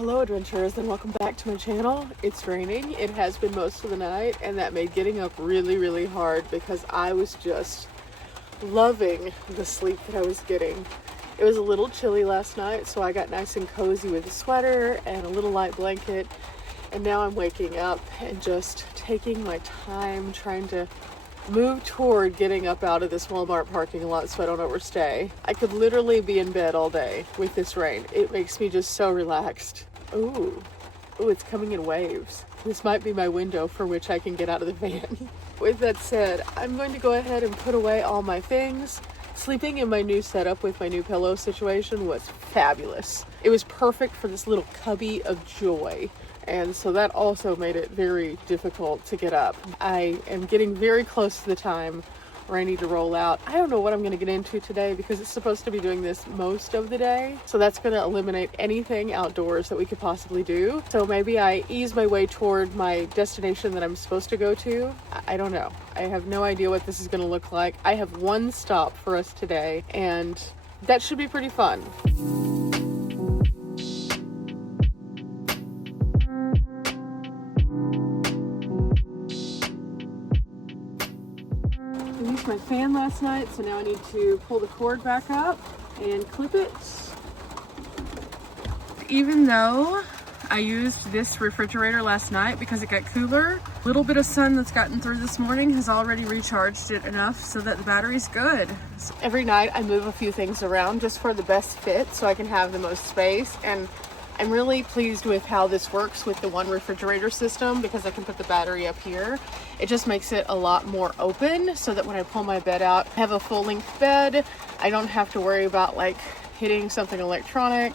Hello adventurers and welcome back to my channel. It's raining. It has been most of the night and that made getting up really hard because I was just loving the sleep that I was getting. It was a little chilly last night, so I got nice and cozy with a sweater and a little light blanket, and now I'm waking up and just taking my time trying to move toward getting up out of this Walmart parking lot so I don't overstay. I could literally be in bed all day with this rain. It makes me just so relaxed. Ooh, it's coming in waves. This might be my window for which I can get out of the van. With that said, I'm going to go ahead and put away all my things. Sleeping in my new setup with my new pillow situation was fabulous. It was perfect for this little cubby of joy. And so that also made it very difficult to get up. I am getting very close to the time where I need to roll out. I don't know what I'm going to get into today because it's supposed to be doing this most of the day. So that's going to eliminate anything outdoors that we could possibly do. So maybe I ease my way toward my destination that I'm supposed to go to. I don't know. I have no idea what this is going to look like. I have one stop for us today and that should be pretty fun. I used my fan last night, so now I need to pull the cord back up and clip it. Even though I used this refrigerator last night because it got cooler, a little bit of sun that's gotten through this morning has already recharged it enough so that the battery's good. So every night I move a few things around just for the best fit so I can have the most space, and I'm really pleased with how this works with the one refrigerator system because I can put the battery up here. It just makes it a lot more open so that when I pull my bed out, I have a full-length bed. I don't have to worry about like hitting something electronic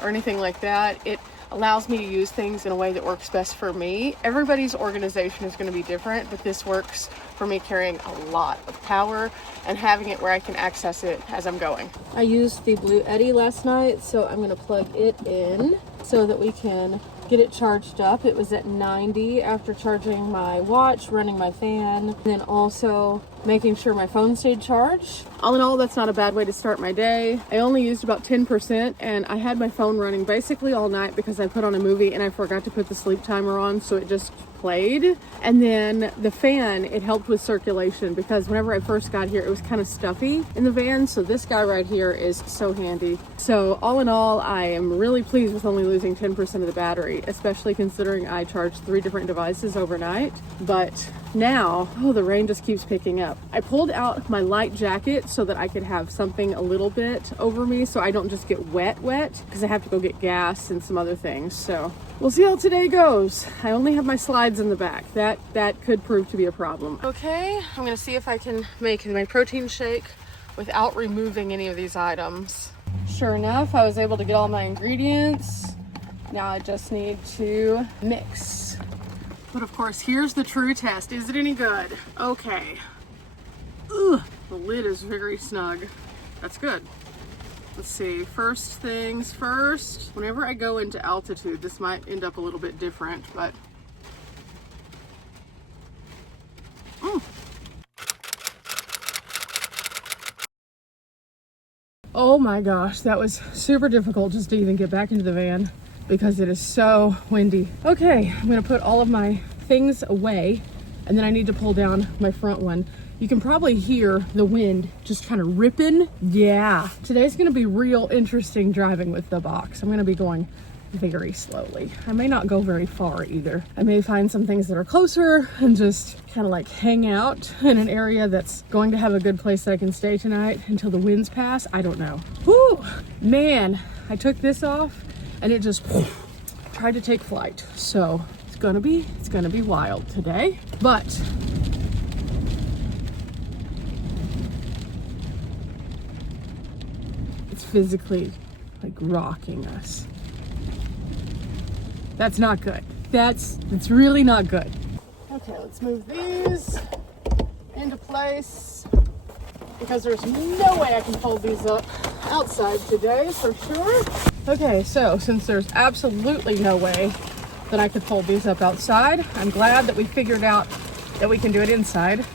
or anything like that. It allows me to use things in a way that works best for me. Everybody's organization is going to be different, but this works for me carrying a lot of power and having it where I can access it as I'm going. I used the Blue Eddy last night, so I'm going to plug it in so that we can get it charged up. It was at 90 after charging my watch, running my fan, then also making sure my phone stayed charged. All in all, that's not a bad way to start my day. I only used about 10% and I had my phone running basically all night because I put on a movie and I forgot to put the sleep timer on, so it just played. And then the fan, it helped with circulation because whenever I first got here, it was kind of stuffy in the van. So this guy right here is so handy. So all in all, I am really pleased with only losing 10% of the battery, especially considering I charged 3 different devices overnight. But now, oh, the rain just keeps picking up. I pulled out my light jacket so that I could have something a little bit over me so I don't just get wet because I have to go get gas and some other things. So we'll see how today goes. I only have my slides in the back. That could prove to be a problem. Okay, I'm gonna see if I can make my protein shake without removing any of these items. Sure enough, I was able to get all my ingredients. Now I just need to mix. But of course, here's the true test. Is it any good? Okay. Ugh, the lid is very snug. That's good. Let's see, first things first. Whenever I go into altitude, this might end up a little bit different, but oh my gosh, that was super difficult just to even get back into the van because it is so windy. Okay, I'm gonna put all of my things away and then I need to pull down my front one. You can probably hear the wind just kind of ripping. Yeah, today's gonna be real interesting driving with the box. I'm gonna be going very slowly. I may not go very far either. I may find some things that are closer and just kind of like hang out in an area that's going to have a good place that I can stay tonight until the winds pass. I don't know. Whoo, man, I took this off and it just tried to take flight. So it's gonna be wild today, but it's physically like rocking us. That's not good. It's really not good. Okay, let's move these into place because there's no way I can fold these up outside today for sure. Okay, so since there's absolutely no way that I could fold these up outside, I'm glad that we figured out that we can do it inside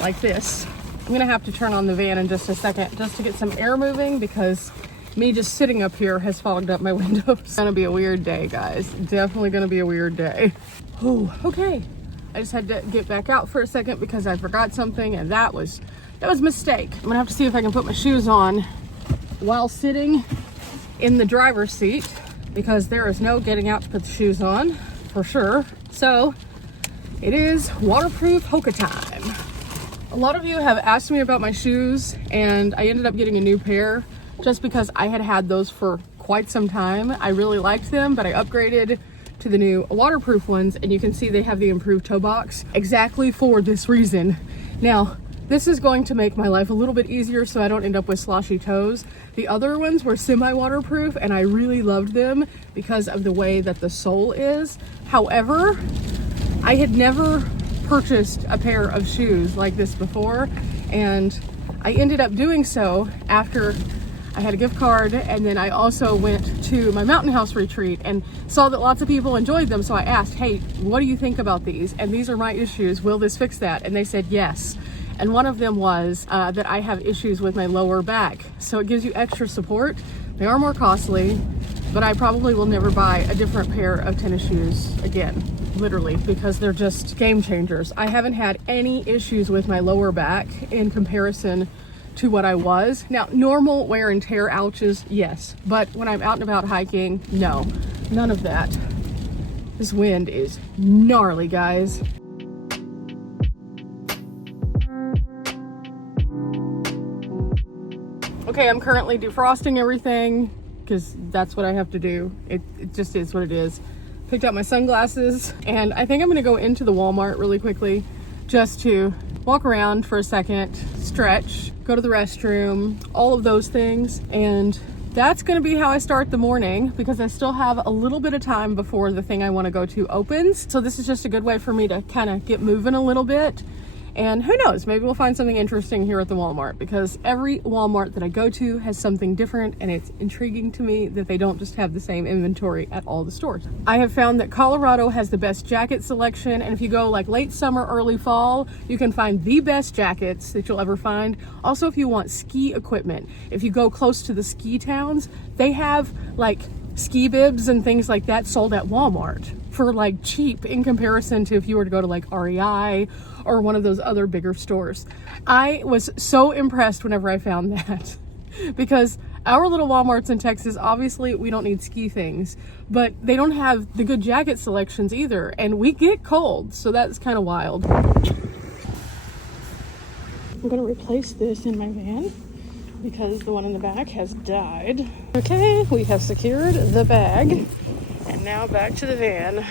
like this. I'm gonna have to turn on the van in just a second just to get some air moving because me just sitting up here has fogged up my windows. It's gonna be a weird day, guys. Definitely gonna be a weird day. Oh, okay. I just had to get back out for a second because I forgot something, and that was a mistake. I'm gonna have to see if I can put my shoes on while sitting in the driver's seat, because there is no getting out to put the shoes on for sure. So it is waterproof Hoka time. A lot of you have asked me about my shoes, and I ended up getting a new pair just because I had had those for quite some time. I really liked them, but I upgraded to the new waterproof ones, and you can see they have the improved toe box exactly for this reason. Now, this is going to make my life a little bit easier so I don't end up with sloshy toes. The other ones were semi-waterproof, and I really loved them because of the way that the sole is. However, I had never purchased a pair of shoes like this before, and I ended up doing so after I had a gift card, and then I also went to my mountain house retreat and saw that lots of people enjoyed them. So I asked, hey, what do you think about these? And these are my issues. Will this fix that? And they said yes. And one of them was that I have issues with my lower back. So it gives you extra support. They are more costly, but I probably will never buy a different pair of tennis shoes again, literally, because they're just game changers. I haven't had any issues with my lower back in comparison to what I was. Now, normal wear and tear ouches, yes, but when I'm out and about hiking, no, none of that. This wind is gnarly, guys. Okay, I'm currently defrosting everything because that's what I have to do. It just is what it is. Picked up my sunglasses, and I think I'm gonna go into the Walmart really quickly just to walk around for a second, stretch, go to the restroom, all of those things. And that's gonna be how I start the morning because I still have a little bit of time before the thing I wanna go to opens. So this is just a good way for me to kind of get moving a little bit. And who knows, maybe we'll find something interesting here at the Walmart, because every Walmart that I go to has something different, and it's intriguing to me that they don't just have the same inventory at all the stores. I have found that Colorado has the best jacket selection, and if you go like late summer, early fall, you can find the best jackets that you'll ever find. Also, if you want ski equipment, if you go close to the ski towns, they have like ski bibs and things like that sold at Walmart for like cheap in comparison to if you were to go to like REI or one of those other bigger stores. I was so impressed whenever I found that because our little Walmarts in Texas, obviously we don't need ski things, but they don't have the good jacket selections either, and we get cold, so that's kind of wild. I'm gonna replace this in my van because the one in the back has died. Okay, we have secured the bag, and now back to the van.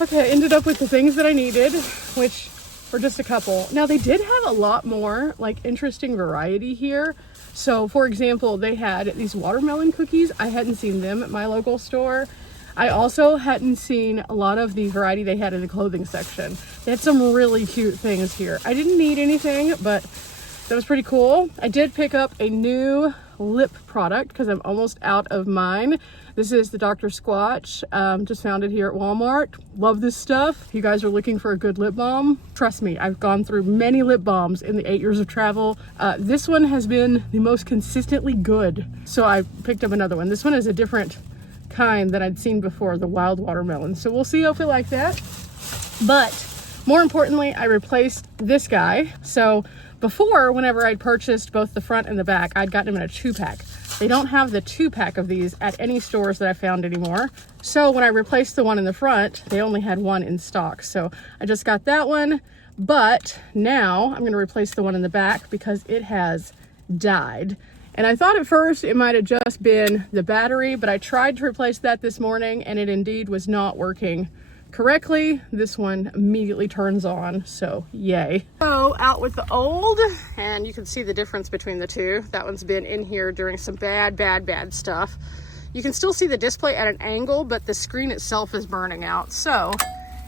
Okay, I ended up with the things that I needed, which were just a couple. Now, they did have a lot more like interesting variety here. So for example, they had these watermelon cookies. I hadn't seen them at my local store. I also hadn't seen a lot of the variety they had in the clothing section. They had some really cute things here. I didn't need anything, but that was pretty cool. I did pick up a new lip product because I'm almost out of mine. This is the Dr. Squatch. Just found it here at Walmart. Love this stuff. If you guys are looking for a good lip balm, trust me, I've gone through many lip balms in the 8 years of travel. This one has been the most consistently good, so I picked up another one. This one is a different kind that I'd seen before, the wild watermelon. So we'll see if we like that. But more importantly, I replaced this guy. So before, whenever I'd purchased both the front and the back, I'd gotten them in a 2-pack. They don't have the 2-pack of these at any stores that I found anymore. So when I replaced the one in the front, they only had one in stock. So I just got that one, but now I'm gonna replace the one in the back because it has died. And I thought at first it might have just been the battery, but I tried to replace that this morning and it indeed was not working correctly. This one immediately turns on, so yay. So out with the old, and you can see the difference between the two. That one's been in here during some bad stuff. You can still see the display at an angle, but the screen itself is burning out. So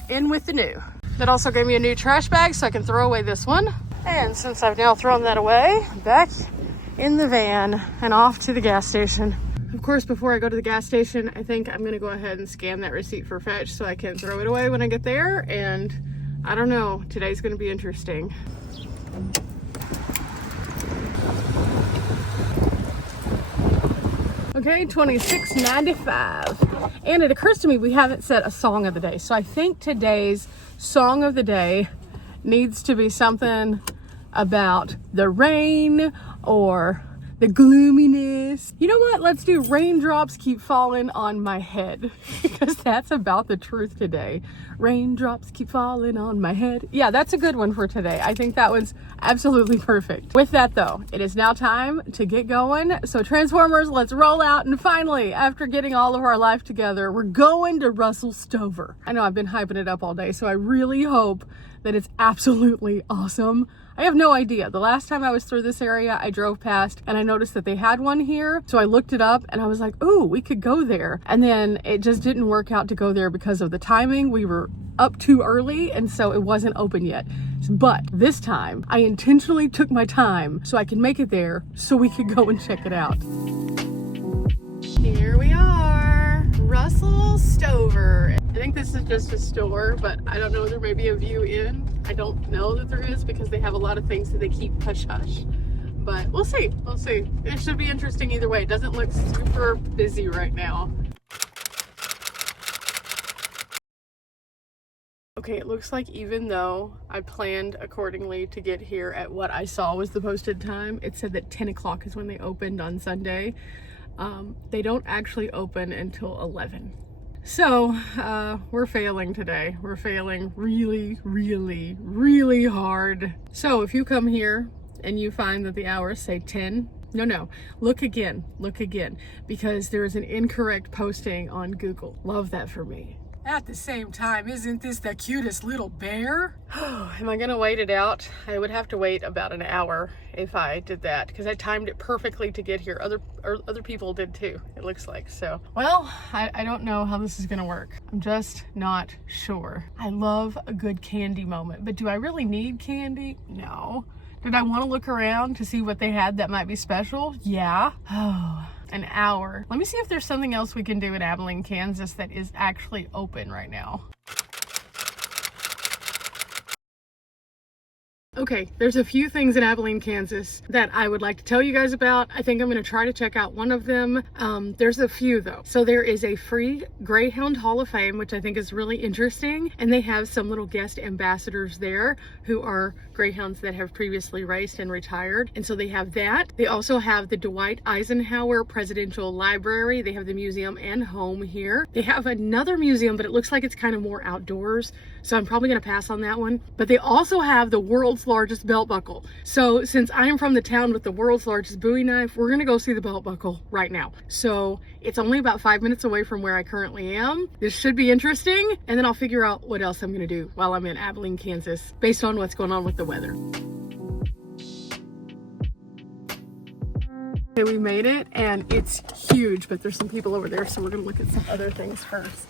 in with the new. That also gave me a new trash bag so I can throw away this one. And since I've now thrown that away, back in the van and off to the gas station. Of course, before I go to the gas station, I think I'm gonna go ahead and scan that receipt for fetch so I can throw it away when I get there. And I don't know, today's gonna be interesting. Okay, $26.95. And it occurs to me we haven't set a song of the day. So I think today's song of the day needs to be something about the rain or the gloominess. You know what? Let's do raindrops keep falling on my head because that's about the truth today. Raindrops keep falling on my head. Yeah, that's a good one for today. I think that one's absolutely perfect. With that though, it is now time to get going. So Transformers, let's roll out. And finally, after getting all of our life together, we're going to Russell Stover. I know I've been hyping it up all day, so I really hope that it's absolutely awesome. I have no idea. The last time I was through this area, I drove past and I noticed that they had one here. So I looked it up and I was like, ooh, we could go there. And then it just didn't work out to go there because of the timing. We were up too early and so it wasn't open yet. But this time I intentionally took my time so I can make it there so we could go and check it out. Here we are, Russell Stover. I think this is just a store, but I don't know, there may be a view in. I don't know that there is because they have a lot of things that they keep hush-hush. But we'll see, we'll see. It should be interesting either way. It doesn't look super busy right now. Okay, it looks like even though I planned accordingly to get here at what I saw was the posted time, it said that 10 o'clock is when they opened on Sunday. They don't actually open until 11. So, we're failing today. We're failing really, really, really hard. So if you come here and you find that the hours say 10, no, look again, because there is an incorrect posting on Google. Love that for me. At the same time, isn't this the cutest little bear? Am I gonna wait it out? I would have to wait about an hour if I did that because I timed it perfectly to get here. Other people did too, it looks like. So, well, I don't know how this is gonna work. I'm just not sure. I love a good candy moment, but do I really need candy? No. Did I want to look around to see what they had that might be special? Yeah. Oh, an hour. Let me see if there's something else we can do in Abilene, Kansas that is actually open right now. Okay, there's a few things in Abilene, Kansas that I would like to tell you guys about. I think I'm going to try to check out one of them. There's a few though. So there is a free Greyhound Hall of Fame, which I think is really interesting. And they have some little guest ambassadors there who are Greyhounds that have previously raced and retired. And so they have that. They also have the Dwight Eisenhower Presidential Library. They have the museum and home here. They have another museum, but it looks like it's kind of more outdoors. So I'm probably going to pass on that one. But they also have the world's largest belt buckle. So since I am from the town with the world's largest Bowie knife, we're gonna go see the belt buckle right now. So it's only about 5 minutes away from where I currently am. This should be interesting. And then I'll figure out what else I'm gonna do while I'm in Abilene, Kansas, based on what's going on with the weather. Okay, we made it and it's huge, but there's some people over there. So we're gonna look at some other things first.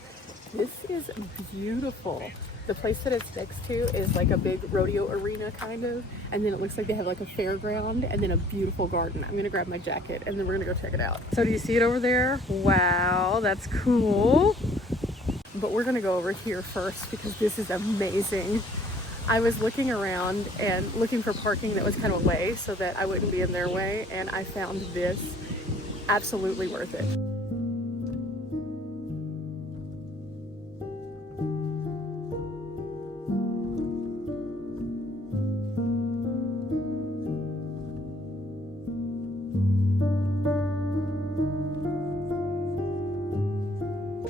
This is beautiful. The place that it's next to is like a big rodeo arena kind of, and then it looks like they have like a fairground and then a beautiful garden. I'm gonna grab my jacket and then we're gonna go check it out. So do you see it over there? Wow, that's cool. But we're gonna go over here first because this is amazing. I was looking around and looking for parking that was kind of away so that I wouldn't be in their way, and I found this absolutely worth it.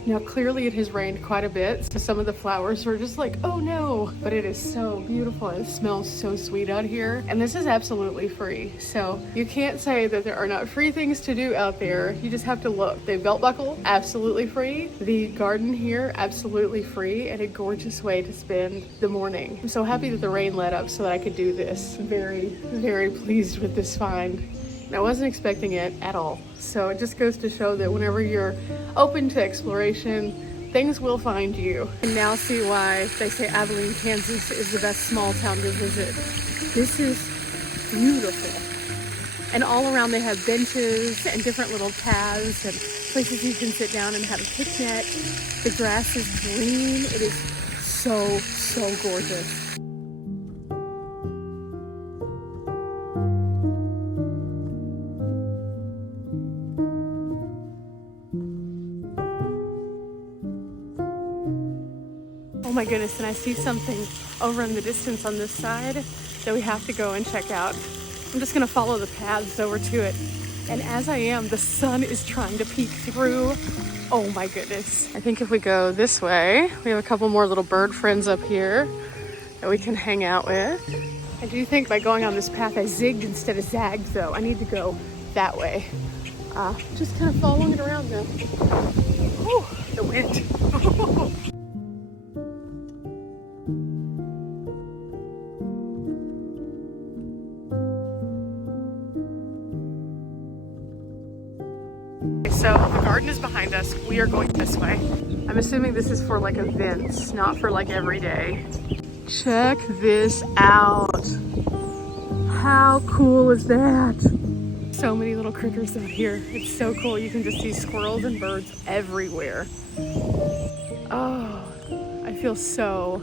Now clearly it has rained quite a bit, so some of the flowers are just like, oh no, but it is so beautiful. It smells so sweet out here, and this is absolutely free. So you can't say that there are not free things to do out there. You just have to look. The belt buckle, absolutely free. The garden here, absolutely free, and a gorgeous way to spend the morning. I'm so happy that the rain let up so that I could do this. Very, very pleased with this find. And I wasn't expecting it at all. So it just goes to show that whenever you're open to exploration, things will find you. And now see why they say Abilene, Kansas is the best small town to visit. This is beautiful. And all around they have benches and different little paths and places you can sit down and have a picnic. The grass is green. It is so, so gorgeous. my goodness, and I see something over in the distance on this side that we have to go and check out. I'm just gonna follow the paths over to it. And as I am, the sun is trying to peek through. Oh my goodness. I think if we go this way, we have a couple more little bird friends up here that we can hang out with. I do think by going on this path, I zigged instead of zagged though. I need to go that way. Just kind of following it around though. Whew, the wind. So the garden is behind us. We are going this way. I'm assuming this is for like events, not for like every day. Check this out. How cool is that? So many little critters out here. It's so cool. You can just see squirrels and birds everywhere. Oh, I feel so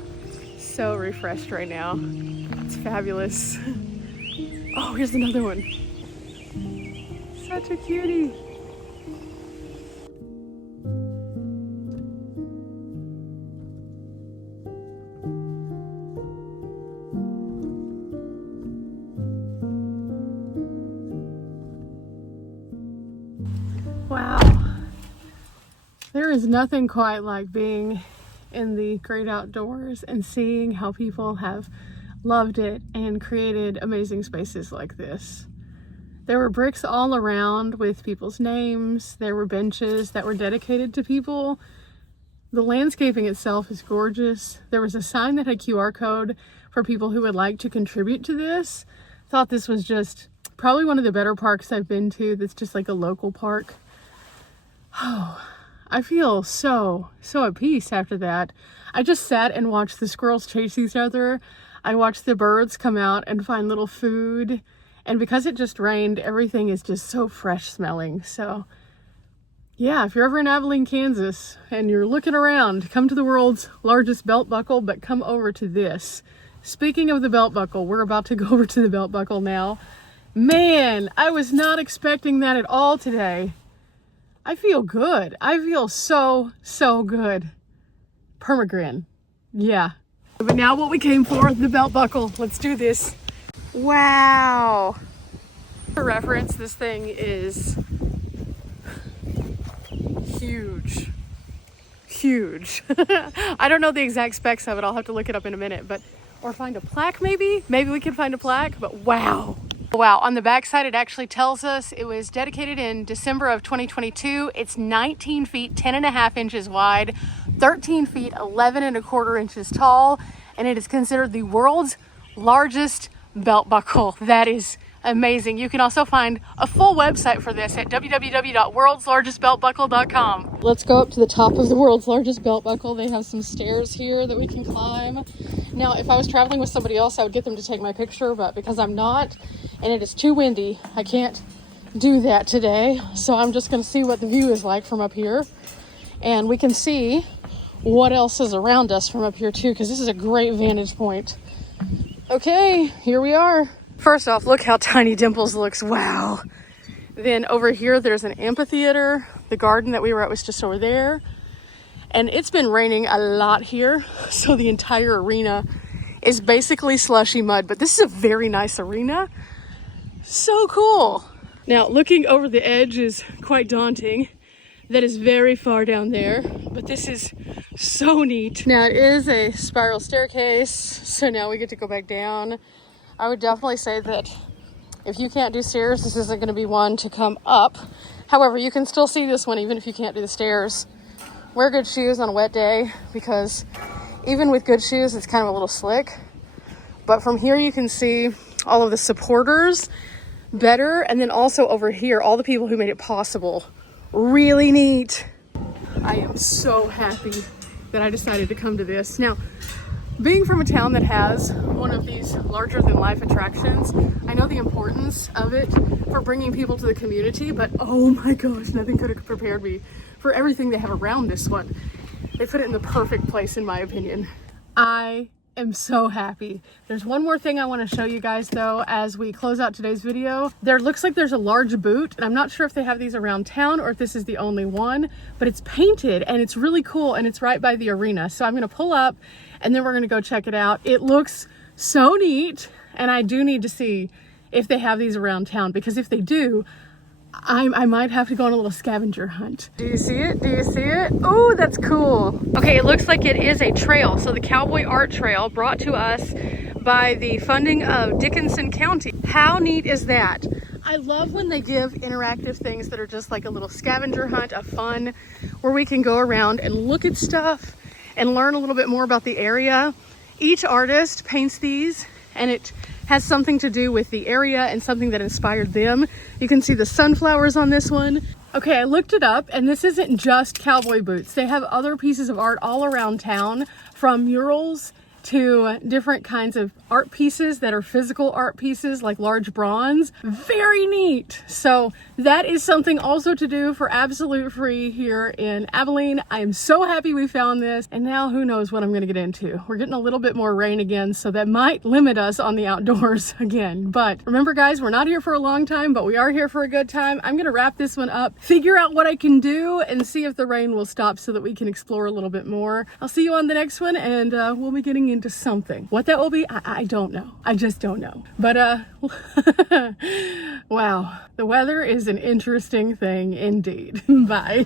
refreshed right now. It's fabulous. Oh, here's another one. Such a cutie. Wow, there is nothing quite like being in the great outdoors and seeing how people have loved it and created amazing spaces like this. There were bricks all around with people's names. There were benches that were dedicated to people. The landscaping itself is gorgeous. There was a sign that had QR code for people who would like to contribute to this. Thought this was just probably one of the better parks I've been to that's just like a local park. Oh, I feel so at peace after that. I just sat and watched the squirrels chase each other. I watched the birds come out and find little food. And because it just rained, everything is just so fresh smelling. So yeah, if you're ever in Abilene, Kansas, and you're looking around, come to the world's largest belt buckle, but come over to this. Speaking of the belt buckle, we're about to go over to the belt buckle now. Man, I was not expecting that at all today. I feel good. I feel so good. Permagrin. Yeah. But now what we came for, the belt buckle. Let's do this. Wow. For reference, this thing is huge. Huge. I don't know the exact specs of it. I'll have to look it up in a minute, but or find a plaque maybe. Maybe we can find a plaque, but wow. Wow, on the back side, it actually tells us it was dedicated in December of 2022. It's 19 feet, 10 and a half inches wide, 13 feet, 11 and a quarter inches tall, and it is considered the world's largest belt buckle. That is amazing. You can also find a full website for this at www.worldslargestbeltbuckle.com. Let's go up to the top of the world's largest belt buckle. They have some stairs here that we can climb. Now, if I was traveling with somebody else, I would get them to take my picture, but because I'm not, and it is too windy, I can't do that today. So I'm just gonna see what the view is like from up here. And we can see what else is around us from up here too, because this is a great vantage point. Okay, here we are. First off, look how tiny Dimples looks, wow. Then over here, there's an amphitheater. The garden that we were at was just over there. And it's been raining a lot here, so the entire arena is basically slushy mud, but this is a very nice arena. So cool. Now, looking over the edge is quite daunting. That is very far down there, but this is so neat. Now, it is a spiral staircase, so now we get to go back down. I would definitely say that if you can't do stairs, this isn't gonna be one to come up. However, you can still see this one even if you can't do the stairs. Wear good shoes on a wet day because even with good shoes, it's kind of a little slick. But from here, you can see all of the supporters better. And then also over here, all the people who made it possible. Really neat. I am so happy that I decided to come to this. Now, being from a town that has one of these larger than life attractions, I know the importance of it for bringing people to the community, but oh my gosh, nothing could have prepared me for everything they have around this one. They put it in the perfect place in my opinion. I am so happy. There's one more thing I want to show you guys though as we close out today's video. There looks like there's a large boot, and I'm not sure if they have these around town or if this is the only one, but it's painted and it's really cool, and it's right by the arena. So I'm gonna pull up and then we're gonna go check it out. It looks so neat, and I do need to see if they have these around town, because if they do, I might have to go on a little scavenger hunt. Do you see it? Do you see it? Oh, that's cool. Okay, it looks like it is a trail. So the Cowboy Art Trail, brought to us by the funding of Dickinson County. How neat is that? I love when they give interactive things that are just like a little scavenger hunt of fun, where we can go around and look at stuff and learn a little bit more about the area. Each artist paints these, and it has something to do with the area and something that inspired them. You can see the sunflowers on this one. Okay, I looked it up, and this isn't just cowboy boots. They have other pieces of art all around town, from murals to different kinds of art pieces that are physical art pieces like large bronze. Very neat. So that is something also to do for absolute free here in Abilene. I am so happy we found this, and now who knows what I'm gonna get into. We're getting a little bit more rain again, so that might limit us on the outdoors again. But remember guys, we're not here for a long time, but we are here for a good time. I'm gonna wrap this one up, figure out what I can do, and see if the rain will stop so that we can explore a little bit more. I'll see you on the next one, and we'll be getting into something. What that will be, I don't know. I just don't know. But wow, the weather is an interesting thing indeed. Bye.